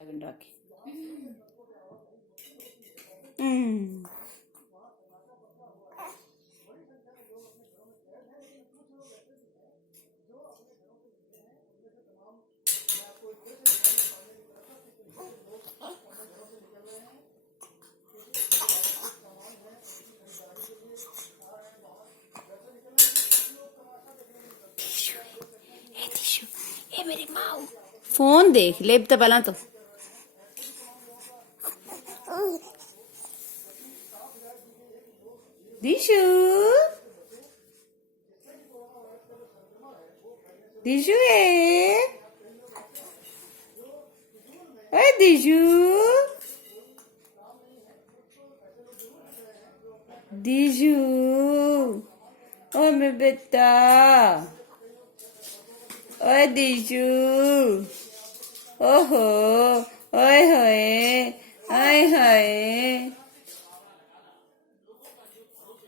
ഉണ്ടാക്കി ഉം. ਇਹ ਮੇਰੀ ਮਾਂ ਫੋਨ ਦੇਖ ਲੈ ਤਾਂ ਪਹਿਲਾਂ ਤੋਂ दिशु दिशु ए दिशु दिशु ओ मेरा बेटा ओए दिशु ओहो ओए होए हाय हाय